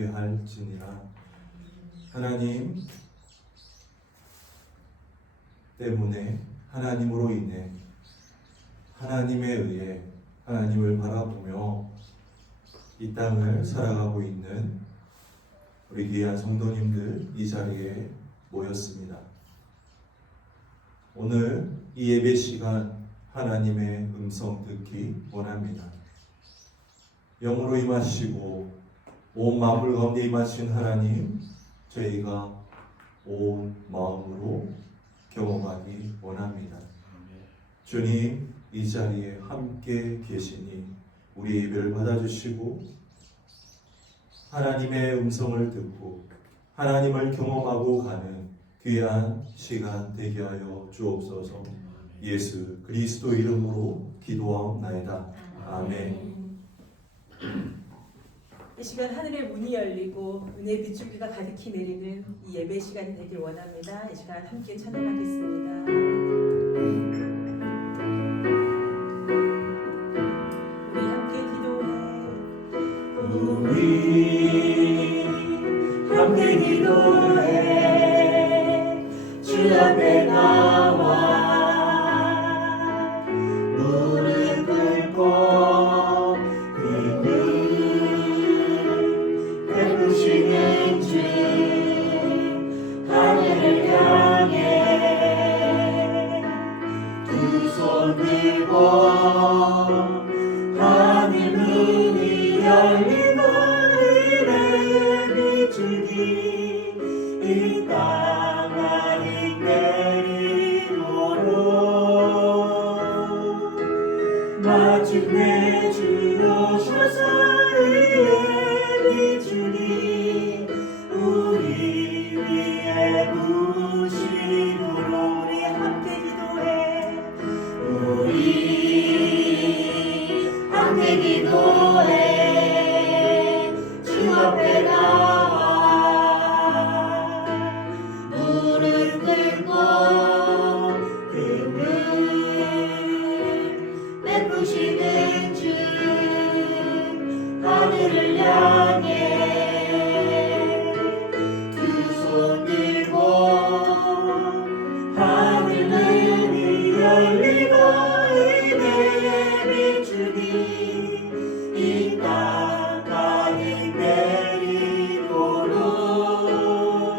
예배할지니라. 하나님 때문에, 하나님으로 인해, 하나님에 의해 하나님을 바라보며 이 땅을 살아가고 있는 우리 귀한 성도님들 이 자리에 모였습니다. 오늘 이 예배 시간 하나님의 음성 듣기 원합니다. 영으로 임하시고 온 만물 가운데 임하신 하나님, 저희가 온 마음으로 경험하기 원합니다. 주님, 이 자리에 함께 계시니 우리 예배를 받아주시고 하나님의 음성을 듣고 하나님을 경험하고 가는 귀한 시간 되게 하여 주옵소서. 예수 그리스도 이름으로 기도하옵나이다. 아멘. 이 시간 하늘의 문이 열리고 은혜의 빗줄기가 가득히 내리는 이 예배 시간이 되길 원합니다. 이 시간 함께 찬양하겠습니다. 우리 함께 기도해. 우리 함께 기도해. 주 앞에 나와 무릎 꿇고 베푸시는 주 하늘을 향해 두 손 들고 하늘 문이 열리고 은혜의 빗줄기 이 땅 아래 내리도록 마침내 주 오셔서 은혜의 빗줄기 우리 위에 부으시도록 우리 함께 기도해. 우리 함께 기도해. 주 앞에 나와 무릎 꿇고 금을 베푸시는 주 하늘을 향해 두 손 들고 하늘 문이 열리고 은혜의 빗줄기 이 땅 가득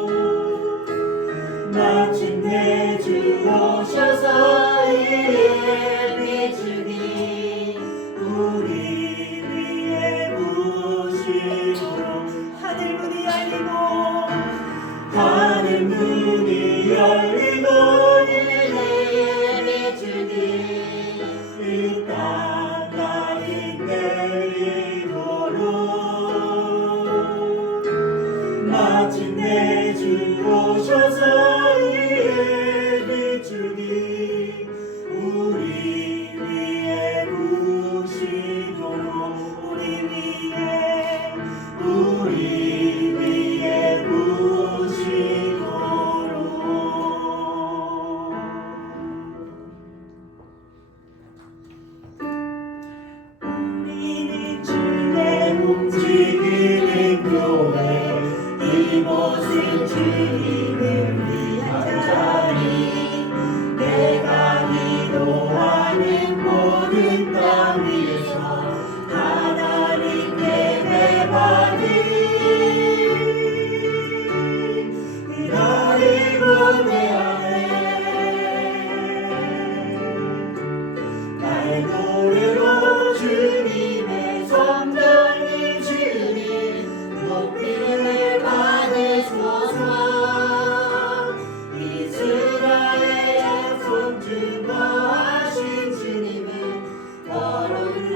내리도록 마침내 주 오셔서 은혜의 빗줄기 우리 위에 부으시도록 하늘 문이 열리고 하늘 문이 열리고 은혜의 빗줄기 이 땅 가득 내리도록 마침내 주 오셔서 은혜의 빗줄기 우리 위에 부으시도록 우리 위에 부으시도록 우리는 주의 움직이는 교회 이곳은 주님을 위한 자리 내가 기도하는 모든 땅 위에서 하나님께 예배받으리 나를 고대하네 나의 노래로 주님의 성전을 주니 높이를 받으소서 이스라엘 약속 주거하신 주님은 거룩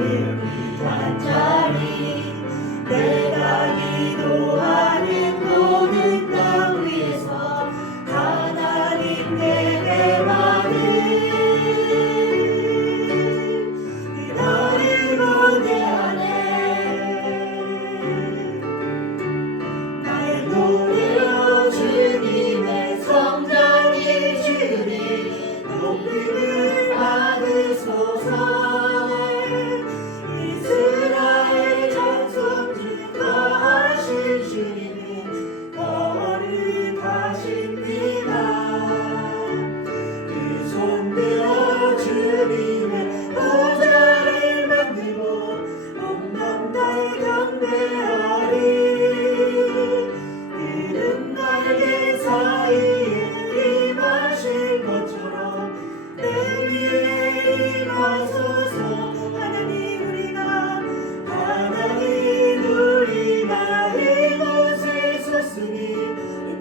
우리를 위한 자리 내가 기도하는 모든 땅 위에서 하나님 내게만을 너를 노래하네 나의 노래로 주님의 성장이 주님 높임을 받으소서 이스라엘 전성 중 거하신 주님은 거룩하십니다 그 손들어 주님의 보좌를 만들고 온 나라에 경배하리 그는 날개 사이에 임하실 것처럼 내 위에 임하소서 하나님 우리가 이곳에 섰으니 이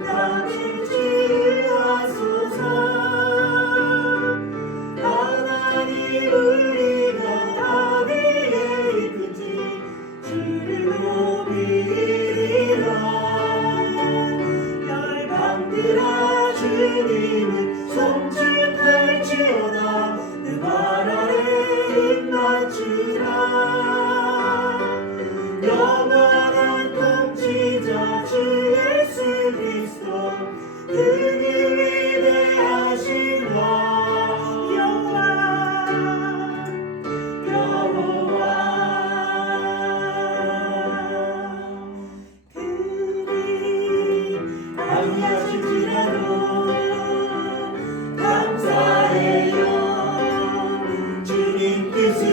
땅을 치유하소서 하나님 우리가 어디에 있든지 주를 높이리라 열방들아 주님은 송축할지어다 그 발 아래 입 맞추라 영원한 통치자 주 예수 그리스도 그는 위대하신 왕 여호와 그리 아니하실지라도 감사해요 주님 뜻을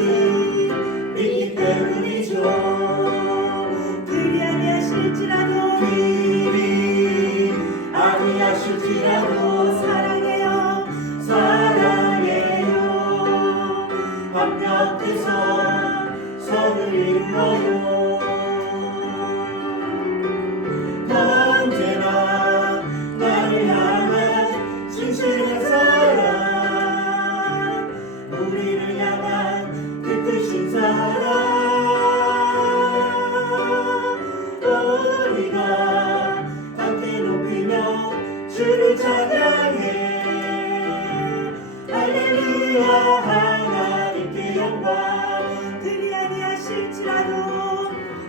믿기 때문이죠 그리 아니하실지라도 그리 아니하실지라도 사랑해요 합력해서 선을 이루어요 언제나 나를 향한 진실한 사랑 우리를 향한 그 뜻인 사랑 우리가 함께 높이며 주를 찬양해 할렐루야 하나님께 영광 그리 아니하실지라도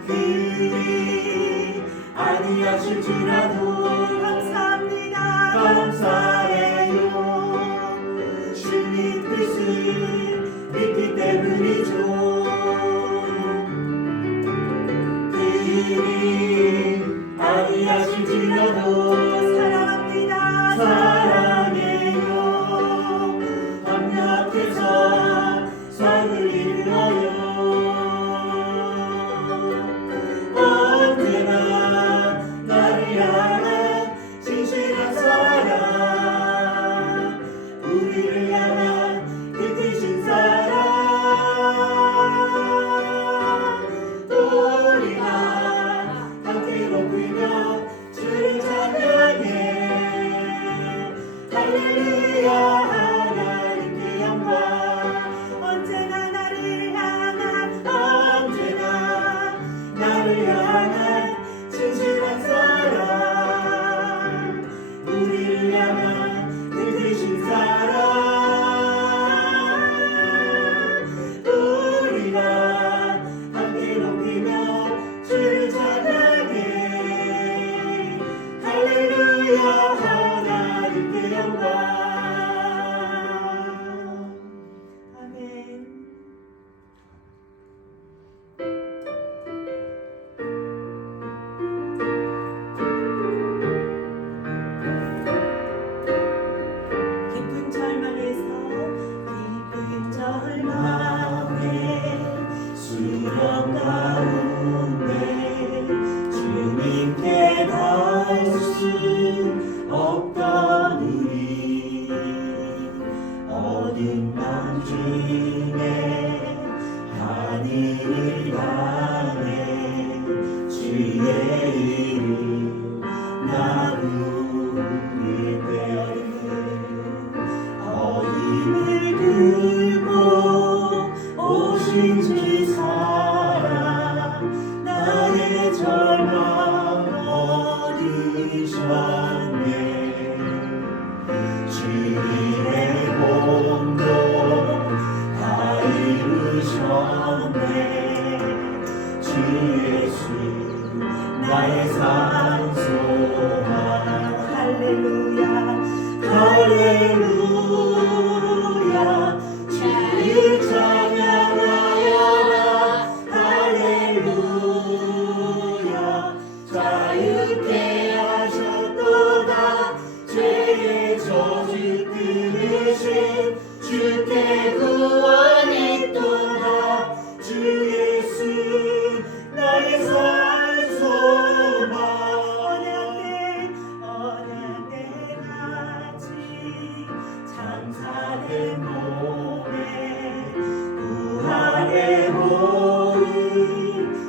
그리 아니하실지라도 감사합니다 감사해요 주님 뜻을 믿기 때문이죠 그리 아니하실지라도 사랑합니다 사랑해요 합력해서 선을 이루어요 언제나 나를 향한 진실한 사랑 우리를 향한 그 뜻인 사랑 우리가 함께 높이며 주를 찬양해 할렐루야 하나님께 영광 언제나 나를 향한 진실한 사랑 우리를 향한 그 뜻인 사랑 우리가 함께 높이며 주를 찬양해 할렐루야 하나님께 영광 아멘 깊은 절망에 수령 가운데 주님께 닿을 수 없던 우리 어둠 밤 중에 하늘을 향해 주의 이름 나누릴 때에는 어둠을 뚫고 오신 주 사랑 나의 절망 얻으셨네. 주님의 공도 다 이루셨네. 주 예수 나의 산소만. 할렐루야 할렐루야 주를 찬양하여라. 할렐루야 자유케 하셨도다. 죄의 저주 끊으신 주께 구원이 있도다. 주 예수 나의 산소만. 언약된 아직 장사된 몸에 구하의 모임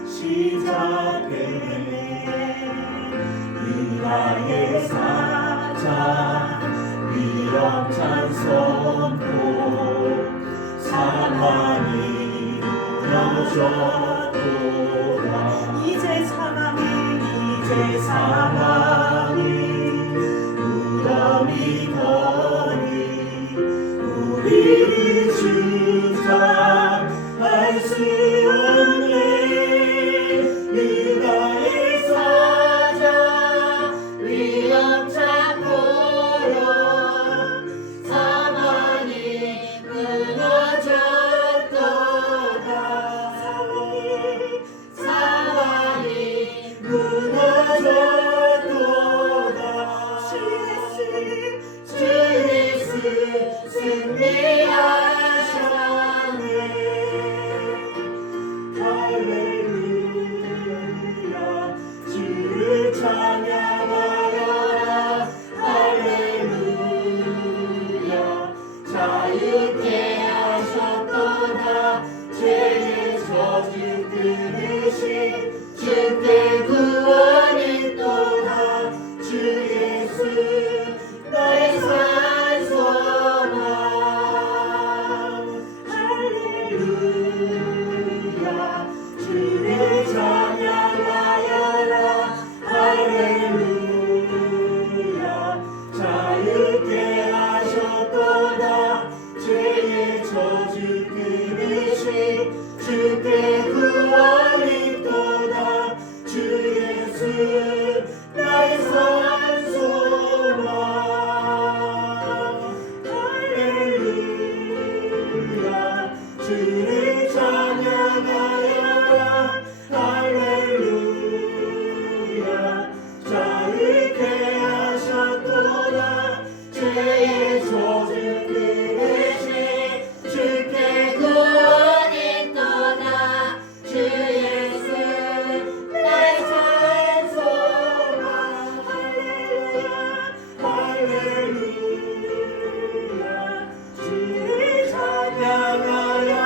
시작되네. 유다의 사자 위엄찬 선포. 사망이 무너졌도다. 이제 사망이 무덤이 거니 우리를 주장할 수 없네. 유다의 사자 위엄찬 보혈. 사망이 무너졌도다. 사망이 무너졌도다. 주 예수 승리하셨네. 할렐루야 주를 찬양하여라. 할렐루야 자유케 하셨도다. 죄의 저주 끊으신 주께 구원이 있도다. 주 예수 나의 산소만. 할렐루야 주를 찬양하여라. 할렐루야 자유케 하셨도다. 죄의 저주 끊으신 주께 구원이 있도다. 주 예수 나의 산소만. 할렐루야 주를 찬양하여라. 할렐루야 자유케 하셨도다. 죄의 저주 끊으신 주께 구원이 있도다. 주 예수 나의 산소만. 할렐루야 주를 찬양하여라.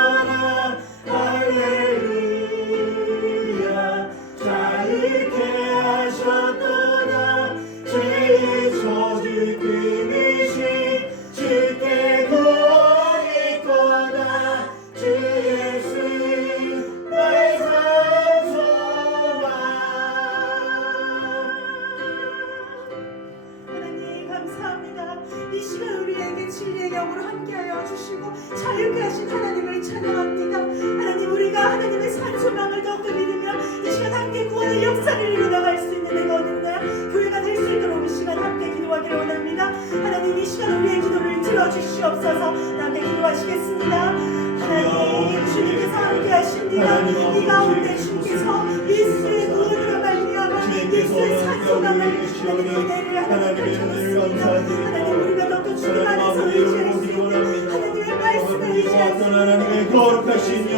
할렐루야 자유케 하셨도다. 죄의 저주 끊으신 주께 구원이 있도다. 주 예수 나의 산소만. 하나님 감사합니다. 이 시간 우리에게 진리의 영으로 함께하여 주시고 자유케 하신 하나님을 찬양합니다. 하나님 우리가 하나님의 산소망을 더욱더 믿으며 이 시간 함께 구원의 역사를 이루어나갈 수 있는 내가 어딘가 교회가 될 수 있도록 이 시간 함께 기도하기를 원합니다. 하나님 이 시간 우리의 기도를 들어주시옵소서. 함께 기도하시겠습니다. 하나님 주님께서 함께 하십니다. 이 가운데 주님께서 예수의 구원으로 말미암아 예수의 산소망을 하나님의 은혜를 하나님께 주셨습니다. 하나님 우리가 더욱더 주님 안에서 의지할 수 있는 하나님의 말씀을 의지할 수 있는 하나님의 거룩하시며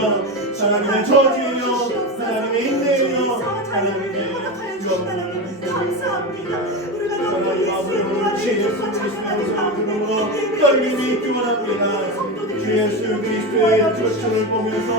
하나님의 저주여 하나님의 인내여 하나님을 허락하여 주시다는 감사합니다. 우리가 더욱더 예수의 구원을 듣고 찬양하는 가운데 떨림이 있기 원합니다. 주 예수 그리스도의 조처를 보면서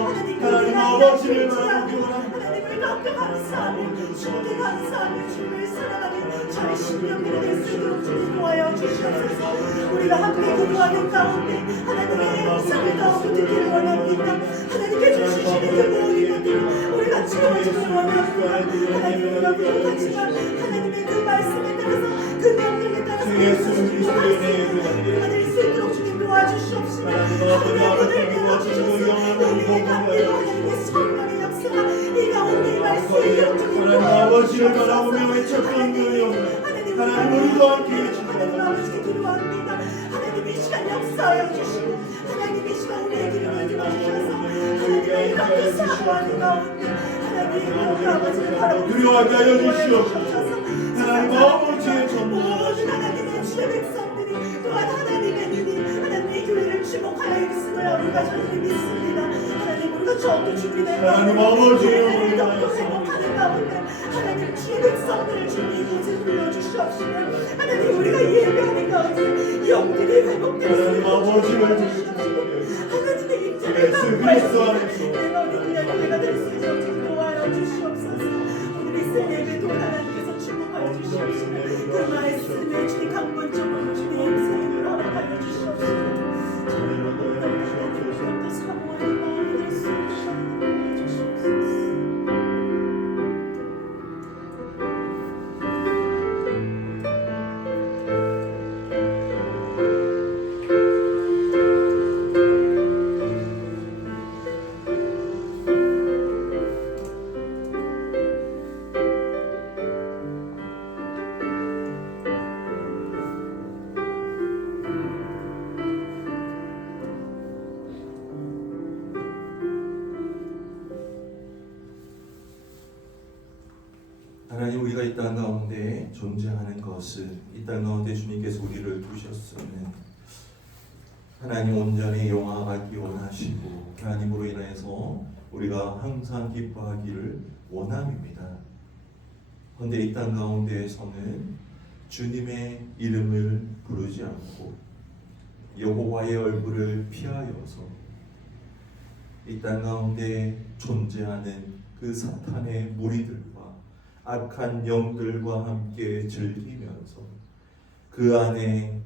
하나님 아버지를 바라보기 원합니다. 하나님을 더욱더 주님께 감사하며 주님께 감사하며 주님을 사랑하는 저의 심령들이 될 수 있도록 주님 도와여 주시옵소서. 우리가 함께 기도하는 가운데 하나님의 음성을 더욱더 듣기를 원합니다. 하나님께 주시는 그 모든 것들을 우리가 채워주기를 원합니다. 하나님 우리가 부족하지만 하나님의 그 말씀에 따라서 그 명령에 따라서 우리가 될 수 있도록 주님 도와주시옵시며 하나님의 문을 열어주셔서 우리의 관계로 하나님의 성령의 역사가 이 가운데 말씀을 주님 아버지를 도와주시옵소서. 바라보며 외쳤던 그 영광 하나님 우리와 함께 해주시옵소서. 하나님 아버지께 기도합니다. 하나님 이 시간 역사하여 주시고 하나님 이 시간 우리의 기도를 들어주셔서 하나님의 이렇게 사모하는 가운데 하나님 우리 아버지를 바라보고 두려워하게 하여 주시옵소서. 하나님 아버지의 모든 전부 하나님의 주의 백성들이 또한 하나님의 눈이 하나님의 교회를 주목하여 있음을 우리가 절대 믿습니다. 하나님 우리가 더욱더 준비된 하나님 아버지의 우리를 더욱더 회복하는 가운데 하나님 주의 백성들을 주님 이곳에 불러주시옵시며 하나님 우리가 예배하는 가운데 영들이 회복될 수 하나님 있도록 아버지를 주시옵시며 하나님의 임재를 예수 강구할 수 그리스도 있는 안에서 내 마음의 그냥 교회가 될 수 있도록 주님 도와여 주시옵소서. 오늘 이 새 예배도 하나님께서 주목하여 주시옵시며 그 말씀에 주님 강권적으로 주님 임재를 허락하여 주시옵시며 또 사모하는 마음이 될 수 있도록 하나님 주시옵소서. 하나님 우리가 이 땅 가운데 존재하는 것을 이 땅 가운데 주님께서 우리를 두셨으면 하나님 온전히 영화받기 원하시고 하나님으로 인해서 우리가 항상 기뻐하기를 원함입니다. 그런데 이 땅 가운데에서는 주님의 이름을 부르지 않고 여호와의 얼굴을 피하여서 이 땅 가운데 존재하는 그 사탄의 무리들과 악한 영들과 함께 즐기면서 그 안에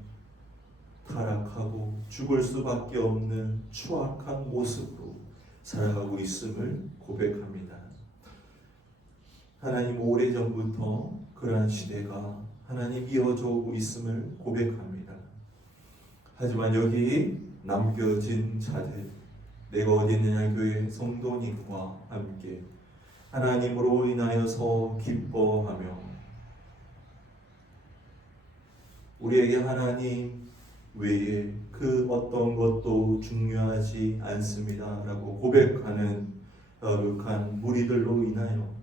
타락하고 죽을 수밖에 없는 추악한 모습으로 살아가고 있음을 고백합니다. 하나님 오래전부터 그러한 시대가 하나님 이어져 오고 있음을 고백합니다. 하지만 여기 남겨진 자들, 내가 어디 있느냐 교회 성도님과 함께 하나님으로 인하여서 기뻐하며 우리에게 하나님 외에 그 어떤 것도 중요하지 않습니다 라고 고백하는 거룩한 무리들로 인하여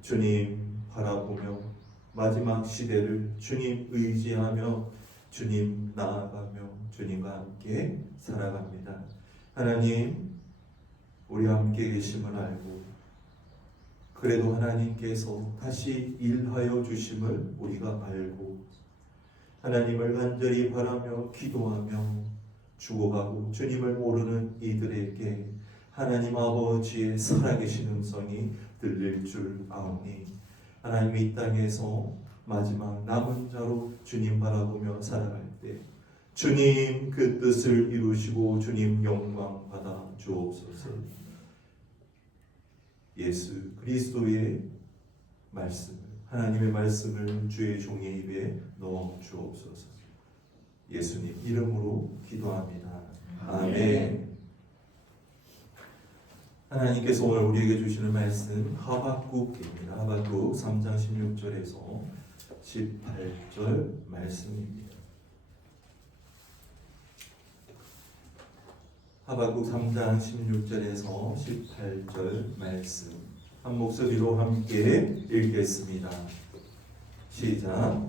주님 바라보며 마지막 시대를 주님 의지하며 주님 나아가며 주님과 함께 살아갑니다. 하나님 우리와 함께 계심을 알고 그래도 하나님께서 다시 일하여 주심을 우리가 알고 하나님을 간절히 바라며 기도하며 죽어가고 주님을 모르는 이들에게 하나님 아버지의 살아계신 음성이 들릴 줄 아오니 하나님 이 땅에서 마지막 남은 자로 주님 바라보며 살아갈 때 주님 그 뜻을 이루시고 주님 영광 받아 주옵소서. 예수 그리스도의 말씀을 하나님의 말씀을 주의 종의 입에 넣어 주옵소서. 예수님 이름으로 기도합니다. 아멘. 하나님께서 오늘 우리에게 주시는 말씀 하박국입니다. 하박국 3장 16절에서 18절 말씀입니다. 하박국 3장 16절에서 18절 말씀 한 목소리로 함께 읽겠습니다. 시작.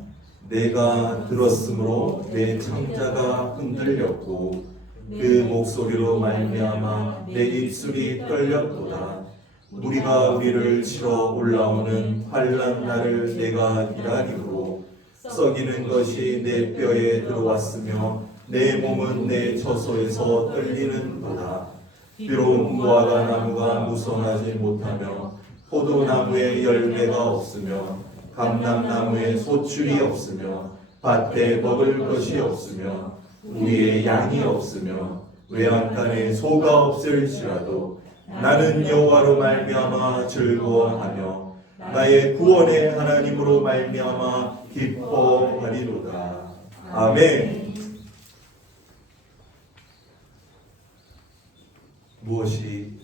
내가 들었으므로 내 창자가 흔들렸고 그 목소리로 말미암아 내 입술이 떨렸도다. 무리가 우리를 치러 올라오는 환난 날을 내가 기다리므로 썩이는 것이 내 뼈에 들어왔으며 내 몸은 내 처소에서 떨리는도다. 비록 무화과 나무가 무성하지 못하며 포도나무에 열매가 없으며 감람나무에 소출이 없으며 밭에 먹을 것이 없으며 우리의 양이 없으며 외양간에 소가 없을지라도 나는 여호와로 말미암아 즐거워하며 나의 구원의 하나님으로 말미암아 기뻐하리로다. 아멘. 무엇이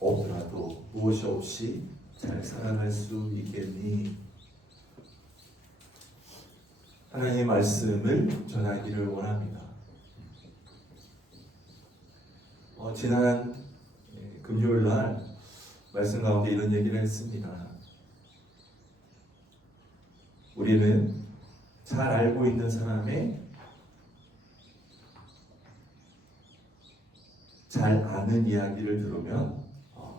없더라도 무엇이 없이 잘 살아갈 수 있겠니? 하나님의 말씀을 전하기를 원합니다. 지난 금요일 날 말씀 가운데 이런 얘기를 했습니다. 우리는 잘 알고 있는 사람의 잘 아는 이야기를 들으면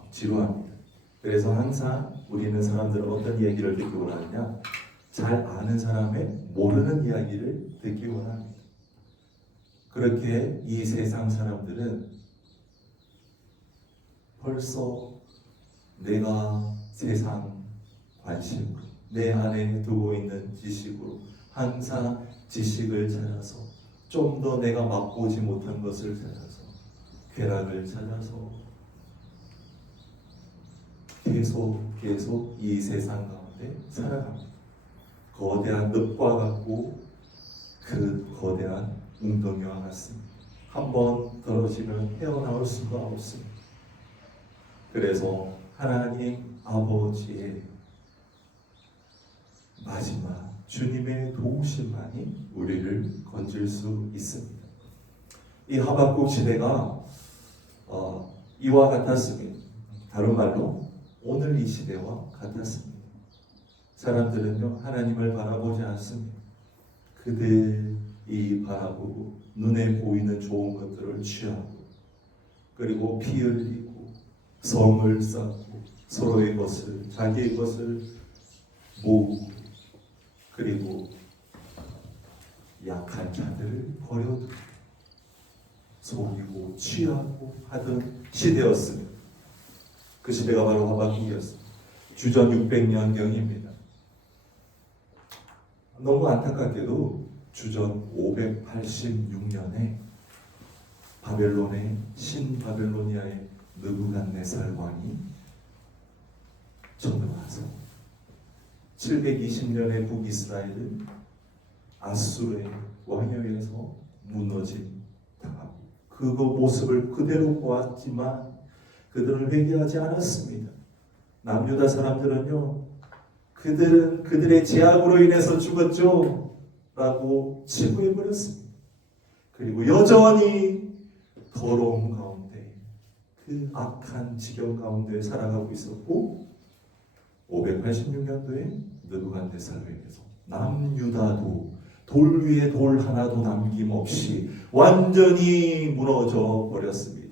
지루합니다. 그래서 항상 우리는 사람들은 어떤 이야기를 듣기 원하느냐? 잘 아는 사람의 모르는 이야기를 듣기 원합니다. 그렇게 이 세상 사람들은 벌써 내가 세상 관심으로 내 안에 두고 있는 지식으로 항상 지식을 찾아서 좀 더 내가 맛보지 못한 것을 찾아서 쾌락을 찾아서 계속 이 세상 가운데 살아갑니다. 거대한 늪과 같고 그 거대한 웅덩이와 같습니다. 한번 떨어지면 헤어나올 수가 없습니다. 그래서 하나님 아버지의 마지막 주님의 도우심만이 우리를 건질 수 있습니다. 이 하박국 시대가 이와 같았습니다. 다른 말로 오늘 이 시대와 같았습니다. 사람들은요 하나님을 바라보지 않습니다. 그들이 바라보고 눈에 보이는 좋은 것들을 취하고 그리고 피 흘리고 성을 쌓고 서로의 것을 자기의 것을 모으고 그리고 약한 자들을 버려두고 속이고 취하고 하던 시대였습니다. 그 시대가 바로 하박국이었습니다. 주전 600년경입니다. 너무 안타깝게도 주전 586년에 바벨론의 신바벨로니아의 느부갓네살 왕이 쳐들어와서 720년의 북이스라엘은 아수르의 왕에 의해서 무너진 당하고 그 모습을 그대로 보았지만 그들은 회개하지 않았습니다. 남유다 사람들은요 그들은 그들의 죄악으로 인해서 죽었죠 라고 치부해버렸습니다. 그리고 여전히 더러운 가운데 그 악한 지경 가운데 살아가고 있었고 586년도에 느부갓네살에게서 남유다도 돌 위에 돌 하나도 남김없이 완전히 무너져 버렸습니다.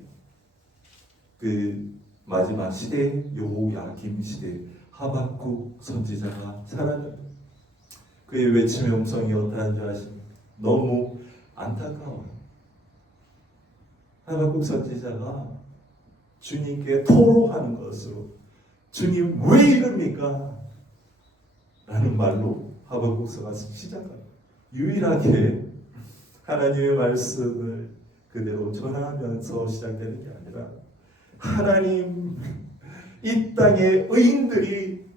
그 마지막 시대 여호야김 시대 하박국 선지자가 살았는데 그의 외침의 음성이 어떠한 줄 아십니까? 너무 안타까워요. 하박국 선지자가 주님께 토로하는 것으로 주님 왜 이럽니까? 라는 말로 하박국서가 시작합니다. 유일하게 하나님의 말씀을 그대로 전하면서 시작되는 게 아니라 하나님 이 땅의 의인들이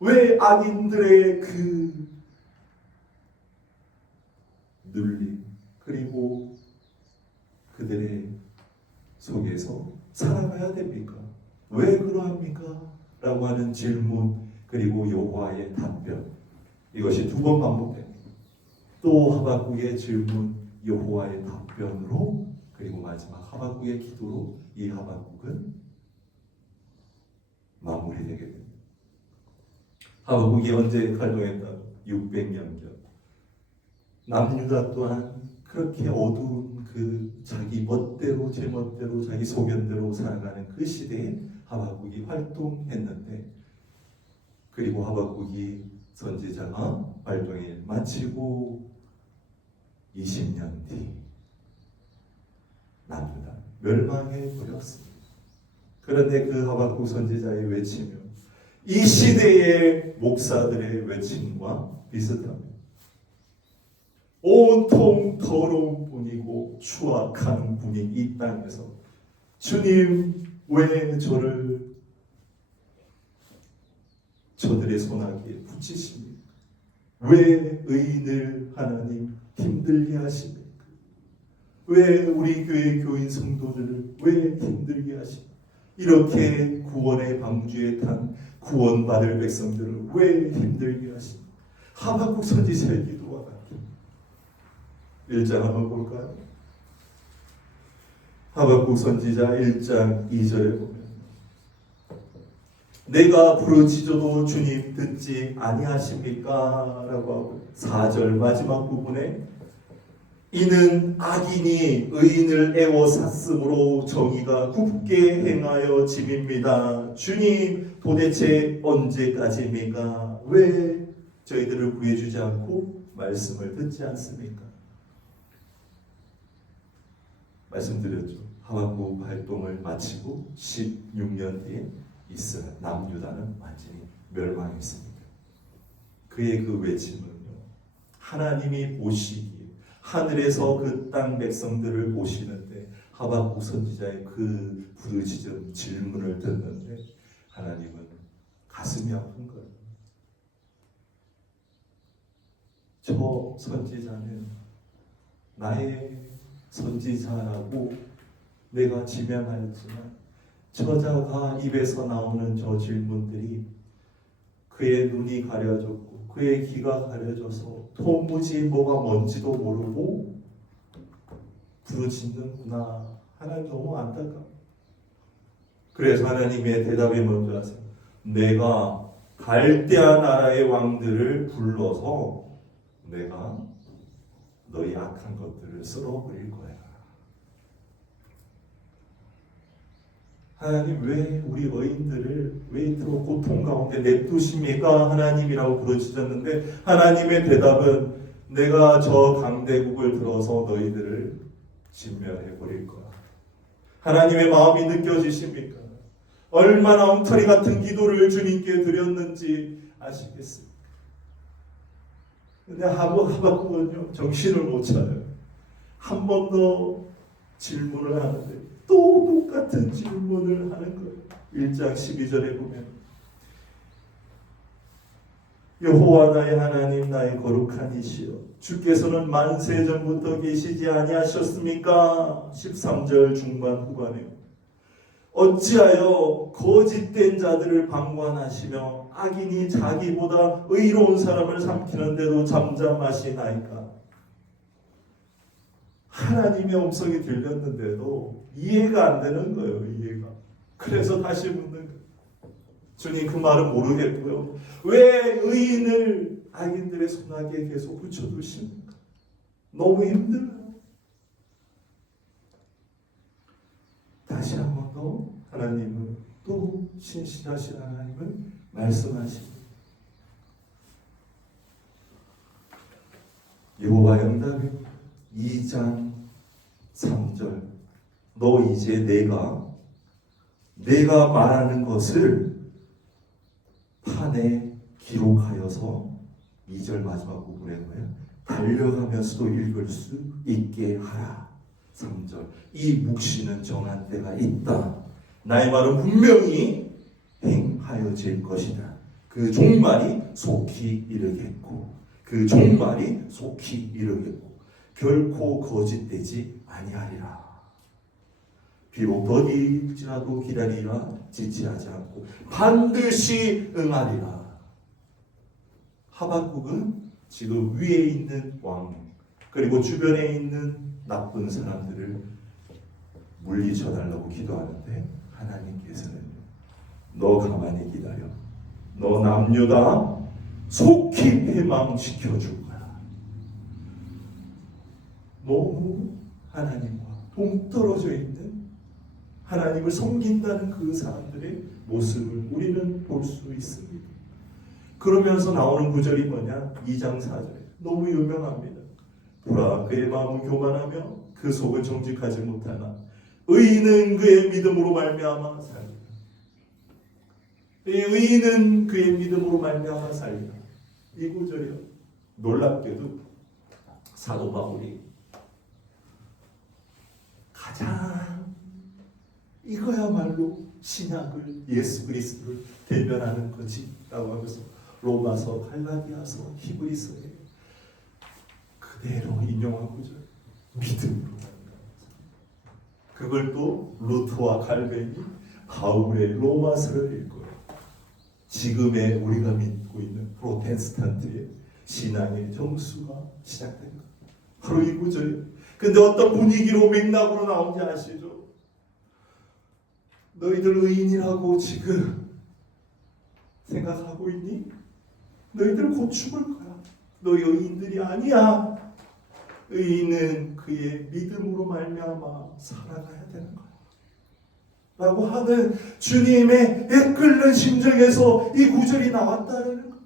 왜 악인들의 그 눌림 그리고 그들의 속에서 살아가야 됩니까? 왜 그러합니까? 라고 하는 질문 그리고 여호와의 답변 이것이 두 번 반복됩니다. 또 하박국의 질문 여호와의 답변으로 그리고 마지막 하박국의 기도로 이 하박국은 마무리되게 됩니다. 하박국이 언제 활동했다? 600년경. 남유다 또한 그렇게 어두운 그 자기 멋대로 제멋대로 자기 소견대로 살아가는 그 시대에 하박국이 활동했는데 그리고 하박국이 선지자가 활동을 마치고 20년 뒤 남유다 멸망해 버렸습니다. 그런데 그 하박국 선지자의 외침이 이 시대의 목사들의 외침과 비슷합니다. 온통 더러운 분이고 추악한 분이 이 땅에서 주님 왜 저들의 손아귀에 붙이십니까? 왜 의인을 하나님 힘들게 하십니까? 왜 우리 교회 교인 성도들을 왜 힘들게 하십니까? 이렇게 구원의 방주에 탄 구원받을 백성들을 왜 힘들게 하십니까? 하박국 선지자의 기도와 같은 1장 한번 볼까요? 하박국 선지자 1장 2절에 보면 내가 부르짖어도 주님 듣지 아니하십니까? 라고 하고 4절 마지막 부분에 이는 악인이 의인을 애워 샀으므로 정의가 굽게 행하여 짐입니다. 주님 도대체 언제까지입니까? 왜 저희들을 구해주지 않고 말씀을 듣지 않습니까? 말씀드렸죠. 하박국 활동을 마치고 16년 뒤에 이스라엘 남유다는 완전히 멸망했습니다. 그의 그 외침은요, 하나님이 보시기에 하늘에서 그 땅 백성들을 보시는데 하박국 선지자의 그 부르짖음 질문을 듣는데 하나님은 가슴이 아픈 거예요. 저 선지자는 나의 선지자라고 내가 지명하였지만 저자가 입에서 나오는 저 질문들이 그의 눈이 가려졌고 그의 귀가 가려져서 도무지 뭐가 뭔지도 모르고 부르짖는구나. 하나님 너무 안타까워. 그래서 하나님의 대답이 뭔지 아세요? 내가 갈대아 나라의 왕들을 불러서 내가 너희 악한 것들을 쓸어버릴 거야. 하나님 왜 우리 의인들을 왜 이토록 고통 가운데 냅두십니까? 하나님이라고 부르짖었는데 하나님의 대답은 내가 저 강대국을 들어서 너희들을 진멸해 버릴 거야. 하나님의 마음이 느껴지십니까? 얼마나 엉터리 같은 기도를 주님께 드렸는지 아시겠습니까? 근데 하박국은요 정신을 못 차려요. 한 번 더 질문을 하는데 또 똑같은 질문을 하는 거예요. 1장 12절에 보면 여호와 나의 하나님 나의 거룩한 이시여 주께서는 만세 전부터 계시지 아니하셨습니까? 13절 중반 후반에 어찌하여 거짓된 자들을 방관하시며 악인이 자기보다 의로운 사람을 삼키는데도 잠잠하시나이까? 하나님의 음성이 들렸는데도 이해가 안 되는 거예요. 이해가. 그래서 다시 묻는 거예요. 주님 그 말은 모르겠고요. 왜 의인을 악인들의 손아귀에 계속 붙여두십니까? 너무 힘들어요. 다시 한 번 더 하나님은 또 신실하신 하나님은 말씀하십니다. 여호와 응답이 2장 3절 너 이제 내가 말하는 것을 판에 기록하여서 2절 마지막 부분에 뭐예요? 달려가면서도 읽을 수 있게 하라. 3절 이 묵시는 정한 때가 있다. 나의 말은 분명히 행하여질 것이다. 그 종말이 속히 이르겠고 그 종말이 속히 이르겠고 결코 거짓되지 아니하리라. 비록 더딜지라도 기다리라. 지체하지 않고 반드시 응하리라. 하박국은 지금 위에 있는 왕 그리고 주변에 있는 나쁜 사람들을 물리쳐달라고 기도하는데 하나님께서는 너 가만히 기다려. 너 남유다 속히 패망시켜줄 거야. 너무 하나님과 동떨어져 있는 하나님을 섬긴다는 그 사람들의 모습을 우리는 볼 수 있습니다. 그러면서 나오는 구절이 뭐냐? 2장 4절에 너무 유명합니다. 보라 그의 마음은 교만하며 그 속은 정직하지 못하나 의인은 그의 믿음으로 말미암아 살리라. 이 의인은 그의 믿음으로 말미암아 살리라. 이 구절이요. 놀랍게도 사도 바울이 가장 이거야말로 신약을 예수 그리스도를 대변하는 거지라고 하면서 로마서, 갈라디아서, 히브리서에 그대로 인용한 구절. 믿음으로. 그걸 또 루터와 갈벤이 바울의 로마서를 읽고요. 지금의 우리가 믿고 있는 프로테스탄트의 신앙의 정수가 시작된 거예요. 바로 이 구절이에요. 근데 어떤 분위기로 맥락으로 나온지 아시죠? 너희들 의인이라고 지금 생각하고 있니? 너희들 곧 죽을 거야. 너희 의인들이 아니야. 의인은 그의 믿음으로 말미암아 살아가야 되는 거야. 라고 하는 주님의 애끓는 심정에서 이 구절이 나왔다는 거예요.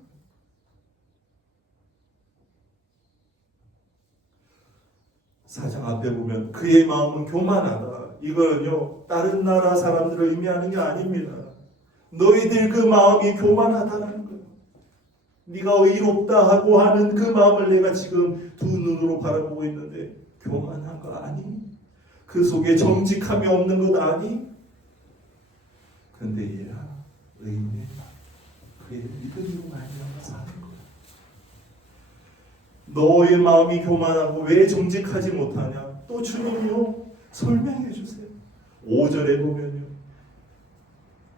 사장 앞에 보면 그의 마음은 교만하다. 이거는요 다른 나라 사람들을 의미하는 게 아닙니다. 너희들 그 마음이 교만하다는 거예요. 네가 의롭다 하고 하는 그 마음을 내가 지금 두 눈으로 바라보고 있는데 교만한 거 아니? 그 속에 정직함이 없는 것 아니? 근데 얘야 의인이야. 그의 믿음으로 말미암아 사는 거야. 너의 마음이 교만하고 왜 정직하지 못하냐? 또 주님이요 설명해 주세요. 5절에 보면요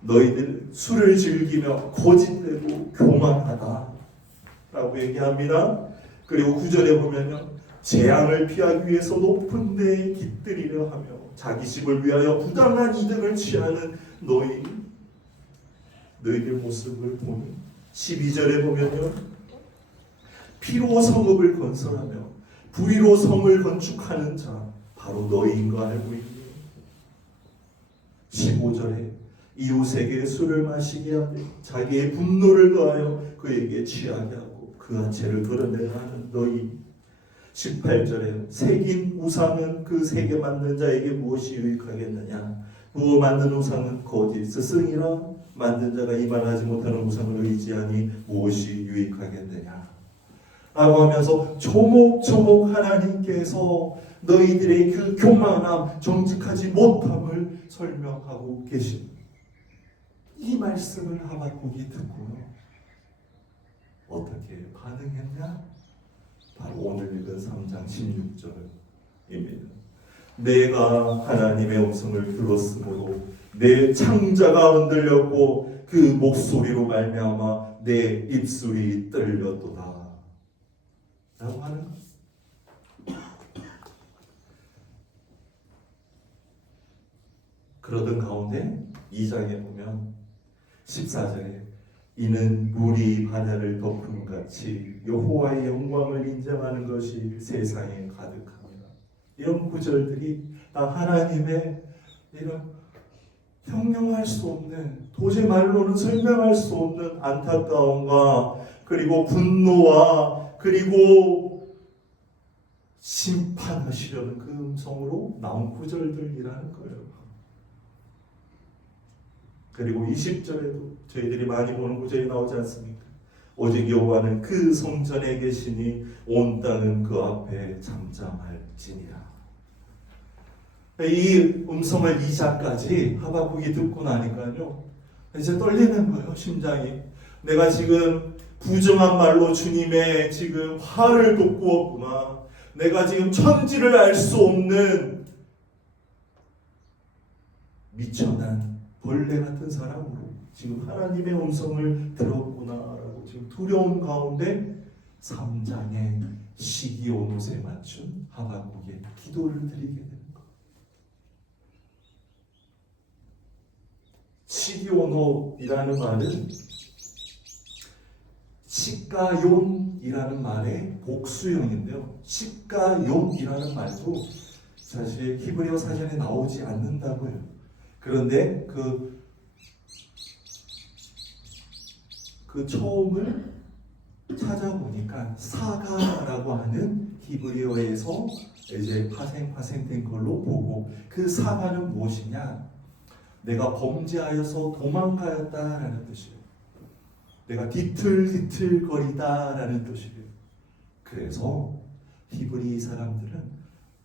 너희들 술을 즐기며 거짓되고 교만하다 라고 얘기합니다. 그리고 9절에 보면요 재앙을 피하기 위해서 높은 데에 깃들이려 하며 자기 집을 위하여 부당한 이득을 취하는 너희들 모습을 보니 12절에 보면요 피로 성읍을 건설하며 불의로 성을 건축하는 자 바로 너희인 거 알고 있니? 15절에 이웃에게 술을 마시게 하되 자기의 분노를 더하여 그에게 취하게 하고 그 한채를 드러내려 하는 너희. 18절에 새긴 우상은 그 새게 만든 자에게 무엇이 유익하겠느냐? 무어 만든 우상은 거짓 스승이라 만든 자가 이만하지 못하는 우상을 의지하니 무엇이 유익하겠느냐? 라고 하면서 조목조목 하나님께서 너희들의 그 교만함, 정직하지 못함을 설명하고 계십니다. 이 말씀을 하박국이 듣고 어떻게 반응했냐? 바로 오늘 읽은 3장 16절입니다. 내가 하나님의 음성을 들었으므로 내 창자가 흔들렸고 그 목소리로 말미암아 내 입술이 떨렸도다 라고 하는 것. 그러던 가운데 2장에 보면 14절에 이는 물이 바다를 덮음 같이 여호와의 영광을 인정하는 것이 세상에 가득합니다. 이런 구절들이 다 하나님의 이런 형용할 수 없는, 도저히 말로는 설명할 수 없는 안타까움과 그리고 분노와 그리고 심판하시려는 그 음성으로 나온 구절들이라는 거예요. 그리고 20절에도 저희들이 많이 보는 구절이 나오지 않습니까? 오직 여호와는 그 성전에 계시니 온 땅은 그 앞에 잠잠할지니라. 이 음성을 2장까지 하박국이 듣고 나니까요 이제 떨리는 거예요. 심장이. 내가 지금 부정한 말로 주님의 지금 화를 돋구었구나. 내가 지금 천지를 알 수 없는 미천한 벌레 같은 사람으로 지금 하나님의 음성을 들었구나라고 지금 두려움 가운데 3장의 시기온옷에 맞춘 하박국의 기도를 드리게 되는 거예요. 시기온옷이라는 말은 시가용이라는 말의 복수형인데요. 시가용이라는 말도 사실 히브리어 사전에 나오지 않는다고 해요. 그런데 그 처음을 찾아보니까 사가라고 하는 히브리어에서 이제 파생된 걸로 보고 그 사가는 무엇이냐? 내가 범죄하여서 도망가였다라는 뜻이에요. 내가 뒤틀뒤틀거리다라는 뜻이에요. 그래서 히브리 사람들은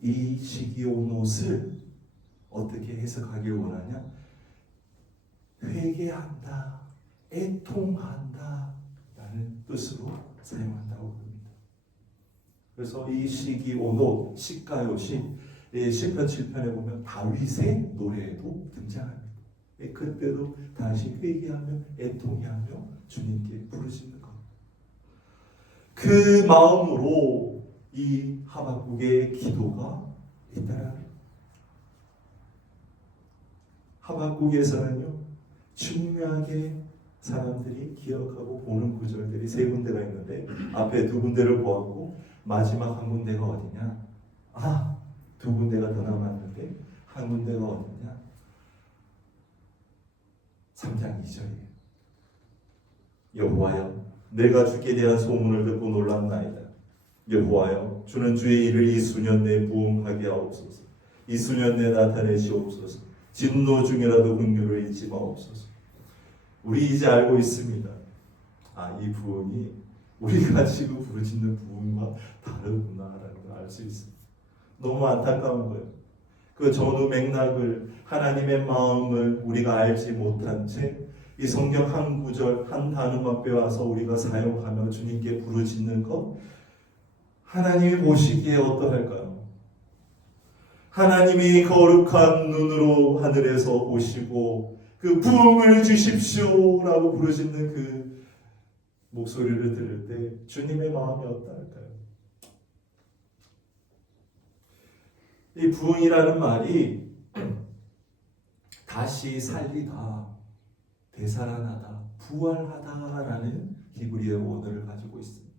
이 시기오노스를 어떻게 해석하길 원하냐? 회개한다, 애통한다 라는 뜻으로 사용한다고 합니다. 그래서 이 시기오노, 시가요시, 시편 7편에 보면 다윗의 노래에도 등장합니다. 그때도 다시 회개하며 애통하며 주님께 부르짖는 것. 그 마음으로 이 하박국의 기도가 있다라는. 하박국에서는요, 중요하게 사람들이 기억하고 보는 구절들이 세 군데가 있는데, 앞에 두 군데를 보았고 마지막 한 군데가 어디냐? 두 군데가 더 남았는데 한 군데가 어디냐? 3장 2절이에요. 여호와여, 내가 주께 대한 소문을 듣고 놀랐나이다. 여호와여, 주는 주의 일을 이 수년 내에 부응하게 하옵소서. 이 수년 내에 나타내시옵소서. 진노 중이라도 긍휼을 잊지 마옵소서. 우리 이제 알고 있습니다. 이 부흥이 우리가 지금 부르짖는 부흥과 다르구나라는 걸 알 수 있습니다. 너무 안타까운 거예요. 그 전후 맥락을, 하나님의 마음을 우리가 알지 못한 채 이 성경 한 구절 한 단어만 빼와서 우리가 사용하며 주님께 부르짖는 것, 하나님이 보시기에 어떠할까요? 하나님이 거룩한 눈으로 하늘에서 보시고 그 부흥을 주십시오라고 부르짖는 그 목소리를 들을 때 주님의 마음이 어떠할까요? 이 부흥이라는 말이 다시 살리다, 되살아나다, 부활하다라는 히브리어 원어를 가지고 있습니다.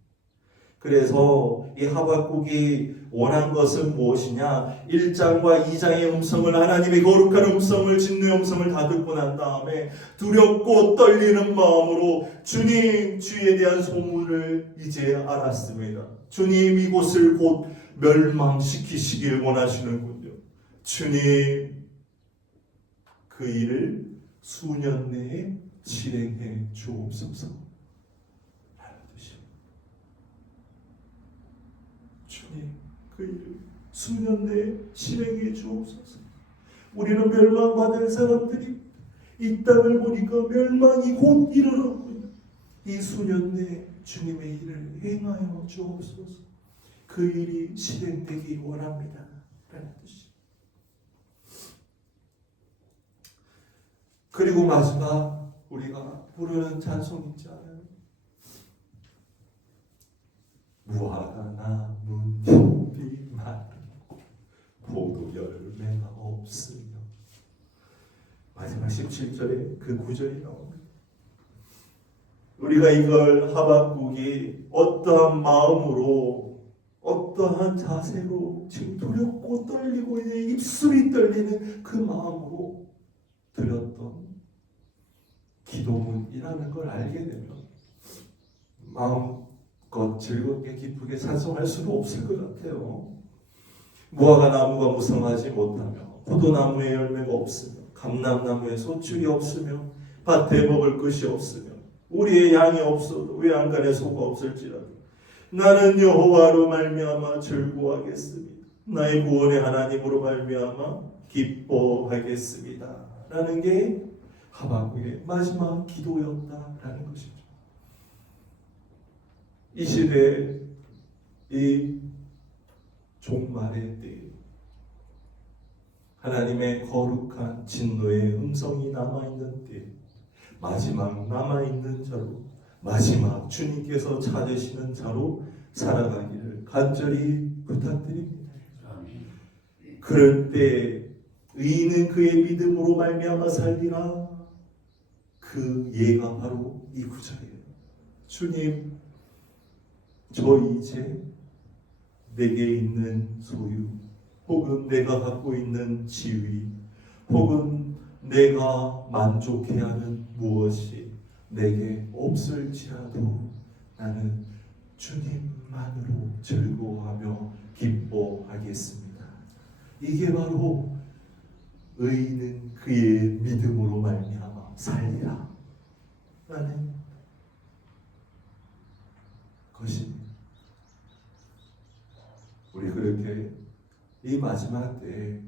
그래서 이 하박국이 원한 것은 무엇이냐? 1장과 2장의 음성을, 하나님의 거룩한 음성을, 진노의 음성을 다 듣고 난 다음에 두렵고 떨리는 마음으로 주님, 주에 대한 소문을 이제 알았습니다. 주님, 이곳을 곧 멸망시키시길 원하시는군요. 주님, 그 일을 수년 내에 실행해 주옵소서. 주님, 그 일을 수년 내에 실행해 주옵소서. 우리는 멸망받을 사람들이 이 땅을 보니까 멸망이 곧 이르렀군요. 이 수년 내에 주님의 일을 행하여 주옵소서. 그 일이 실행되기 원합니다 라는 뜻이. 그리고 마지막 우리가 부르는 찬송이 있잖아요. 무화과 나무 잎이 마르고 포도 열매가 없으며, 마지막 17절에 그 구절이 나옵니다. 우리가 이걸 하박국이 어떠한 마음으로, 어떠한 자세로, 지금 두렵고 떨리고 있는, 입술이 떨리는 그 마음으로 드렸던 기도문이라는 걸 알게 되면 마음껏 즐겁게 기쁘게 찬송할 수는 없을 것 같아요. 무화과 나무가 무성하지 못하며, 포도나무에 열매가 없으며, 감람나무에 소출이 없으며, 밭에 먹을 것이 없으며, 우리의 양이 없어도 외양간에 소가 없을지라도 나는 여호와로 말미암아 즐거워하겠습니다. 나의 구원의 하나님으로 말미암아 기뻐하겠습니다 라는 게 하박국의 마지막 기도였다라는 것이죠. 이 시대에, 이 종말의 때에 하나님의 거룩한 진노의 음성이 남아있는 때에, 마지막 남아있는 자로, 마지막 주님께서 찾으시는 자로 살아가기를 간절히 부탁드립니다. 그럴 때 의인은 그의 믿음으로 말미암아 살리라. 그 예가 바로 이 구절이에요. 주님, 저 이제 내게 있는 소유, 혹은 내가 갖고 있는 지위, 혹은 내가 만족해야 하는 무엇이 내게 없을지라도 나는 주님만으로 즐거워하며 기뻐하겠습니다. 이게 바로 의인은 그의 믿음으로 말미암아 살리라 라는 것입니다. 우리 그렇게 이 마지막 때에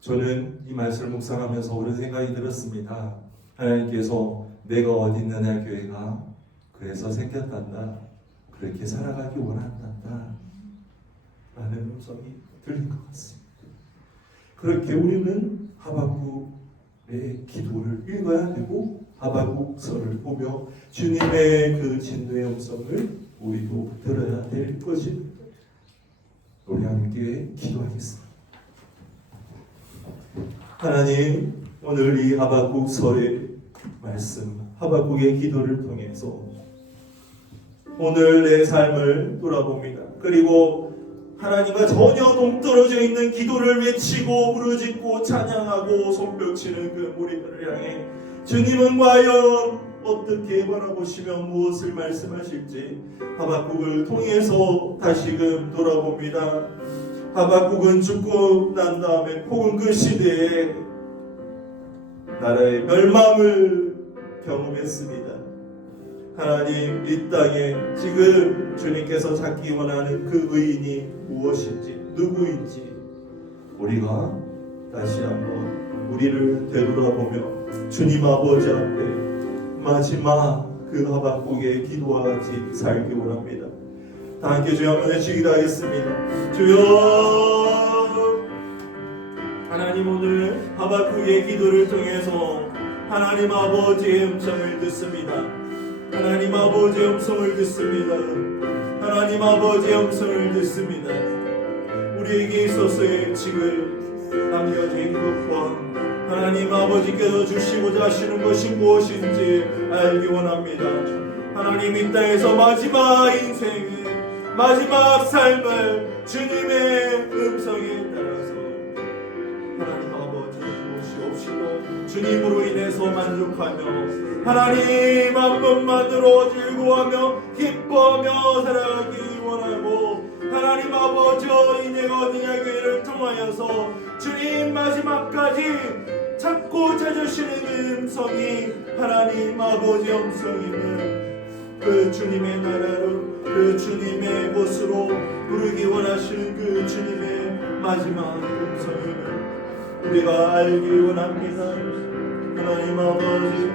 저는 이 말씀을 묵상하면서 그런 생각이 들었습니다. 하나님께서 내가 어디 있느냐 교회가 그래서 생겼단다, 그렇게 살아가기 원한단다 라는 음성이 들린 것 같습니다. 그렇게 우리는 하박국의 기도를 읽어야 되고 하박국서를 보며 주님의 그 진노의 음성을 우리도 들어야 될 것입니다. 우리 함께 기도하겠습니다. 하나님, 오늘 이 하박국서의 말씀, 하박국의 기도를 통해서 오늘 내 삶을 돌아봅니다. 그리고 하나님과 전혀 동떨어져 있는 기도를 외치고 부르짖고 찬양하고 손뼉치는 그 무리들을 향해 주님은 과연 어떻게 바라보시며 무엇을 말씀하실지 하박국을 통해서 다시금 돌아봅니다. 하박국은 죽고 난 다음에 혹은 그 시대에 나라의 멸망을 경험했습니다. 하나님, 이 땅에 지금 주님께서 찾기 원하는 그 의인이 무엇인지, 누구인지 우리가 다시 한번 우리를 되돌아보며 주님 아버지 앞에 마지막 그 하박국의 기도와 같이 살기 원합니다. 다 함께 주여 한번 외치기도 하겠습니다. 주여, 하나님, 오늘 하박국의 기도를 통해서 하나님 아버지의 음성을 듣습니다. 하나님 아버지의 음성을 듣습니다. 하나님 아버지의 음성을 듣습니다. 우리에게 있어서의 지금 남겨져 있는 것과 하나님 아버지께서 주시고자 하시는 것이 무엇인지 알기 원합니다. 하나님, 이 땅에서 마지막 인생을, 마지막 삶을 주님의 음성에 따라서 하나님 아버지 무엇이 없이도 주님으로 인해서 만족하며 하나님 한 분만으로 즐거워하며 기뻐하며 살아가기 원하고 하나님 아버지 어린이가 어디냐 교회를 통하여서 주님 마지막까지 찾고 찾으시는 음성이 하나님 아버지 음성임을 그 주님의 나라로 그 주님의 곳으로 부르기 원하시는 그 주님의 마지막 음성임을 우리가 알기 원합니다. 하나님 아버지,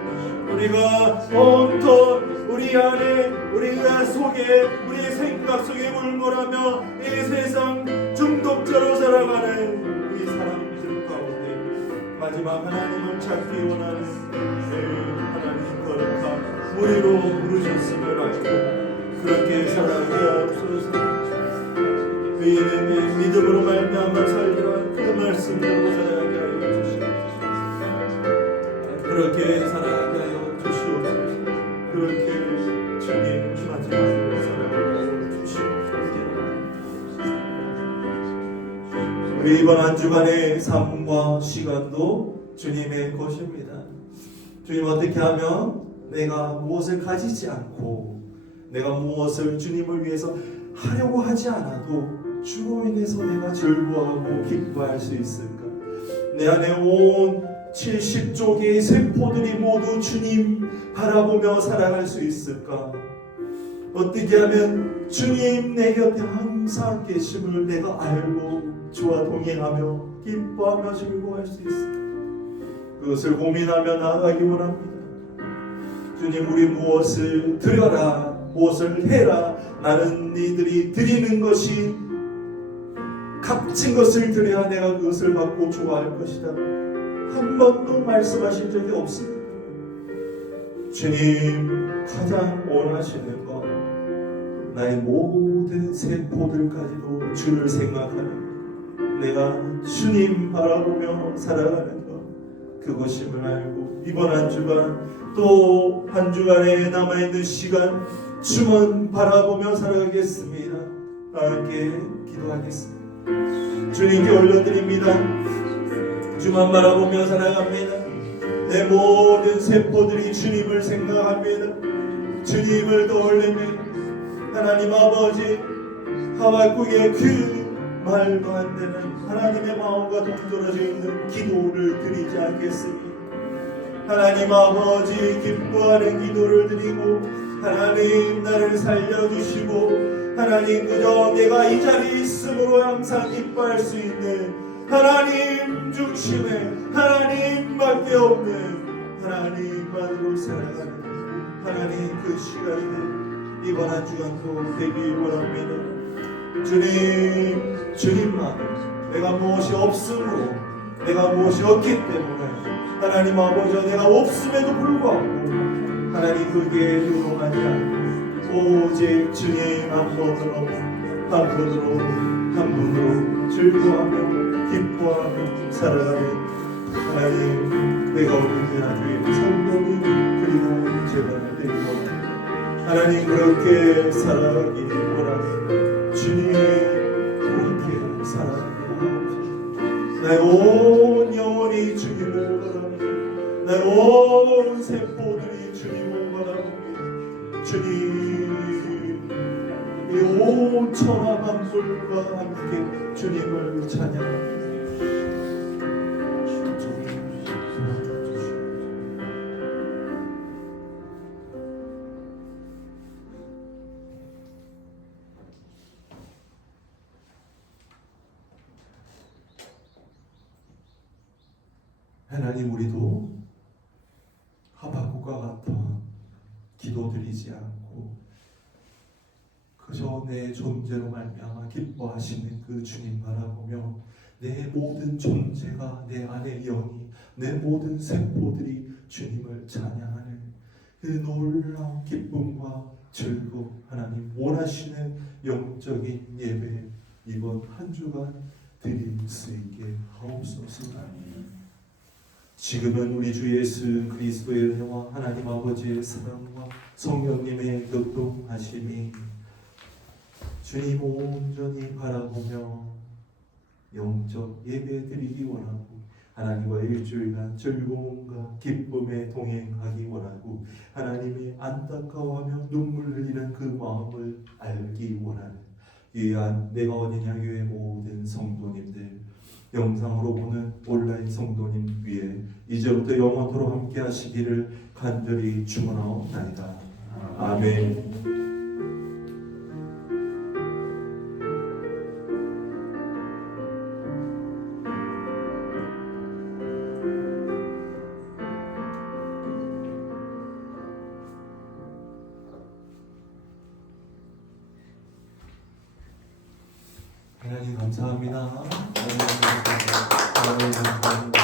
우리가 온통 우리 안에 우리가 속에 우리의 생각 속에 물물하며 이 세상 중독자로 살아가는 이 사람들 가운데 마지막 하나님을 찾기 원하는 하나님 거룩한 무리로 부르셨음을 알고 그렇게 살아가게 하옵소서. 의인은 믿음으로 말미암아 살리라 그 말씀대로 살아가게 하여 주시옵소서. 그렇게 살아가게 하여 주시옵소서. 그렇게 주님 마지막으로 살아가게 하여 주시옵소서. 우리 이번 한 주간의 삶과 시간도 주님의 것입니다. 주님, 어떻게 하면 내가 무엇을 가지지 않고 내가 무엇을 주님을 위해서 하려고 하지 않아도 주로 인해서 내가 즐거워하고 기뻐할 수 있을까? 내 안에 온 70조 개의 세포들이 모두 주님 바라보며 살아갈 수 있을까? 어떻게 하면 주님 내 곁에 항상 계심을 내가 알고 주와 동행하며 기뻐하며 즐거워할 수 있을까? 그것을 고민하며 나아가기 원합니다. 주님, 우리 무엇을 드려라, 무엇을 해라, 나는 니들이 드리는 것이 값진 것을 드려야 내가 그것을 받고 좋아할 것이다. 한 번도 말씀하신 적이 없습니다. 주님, 가장 원하시는 것, 나의 모든 세포들까지도 주를 생각하는 내가 주님 바라보며 살아가는 것, 그것임을 알고 이번 한 주간 또 한 주간에 남아있는 시간 주만 바라보며 살아가겠습니다. 함께 기도하겠습니다. 주님께 올려드립니다. 주만 바라보며 살아갑니다. 내 모든 세포들이 주님을 생각합니다. 주님을 떠올립니다. 하나님 아버지, 하박국의 그 말도 안 되는 하나님의 마음과 동떨어져 있는 기도를 드리지 않겠습니다. 하나님 아버지 기뻐하는 기도를 드리고 하나님 나를 살려주시고 하나님 그저 내가 이 자리에 있음으로 항상 기뻐할 수 있는 하나님 중심의 하나님밖에 없는 하나님만으로 살아가는 하나님 그 시간에 이번 한 주간도 되길 원합니다. 주님, 주님만 내가 무엇이 없으므로 내가 무엇이 없기 때문에 하나님 아버지 내가 없음에도 불구하고 하나님 그게 누롱하지 않고 오직 주님 한 분으로 한 분으로 즐거워하며 기뻐하며 살아가는 하나님 내가 없는 하나님의 성령이 그리고 제가 되고 하나님 그렇게 살아가기 원합니다. 주님 그렇게 살아가기 원합니다. 나의 온 영혼이 주님을 바랍니다. 나의 온 세포들이 주님을 바랍니다. 주님 이 온 천하 만물과 함께 주님을 찬양합니다. 하나님 우리도 하박국과 같은 기도드리지 않고 그저 내 존재로 말미암아 기뻐하시는 그 주님 바라보며 내 모든 존재가 내 안의 영이 내 모든 세포들이 주님을 찬양하는 그 놀라운 기쁨과 즐거움 하나님 원하시는 영적인 예배 이번 한 주간 드릴 수 있게 하옵소서. 지금은 우리 주 예수 그리스도의 은혜와 하나님 아버지의 사랑과 성령님의 교통하심이 주님 온전히 바라보며 영적 예배 드리기 원하고 하나님과 일주일간 즐거움과 기쁨에 동행하기 원하고 하나님이 안타까워하며 눈물 흘리는 그 마음을 알기 원하는 귀한 내가 어디냐 교회 모든 성도님들 영상으로 보는 온라인 성도님 위에 이제부터 영원토록 함께 하시기를 간절히 축원하옵나이다. 아멘. 하나님 감사합니다. 하나님 감사합니다.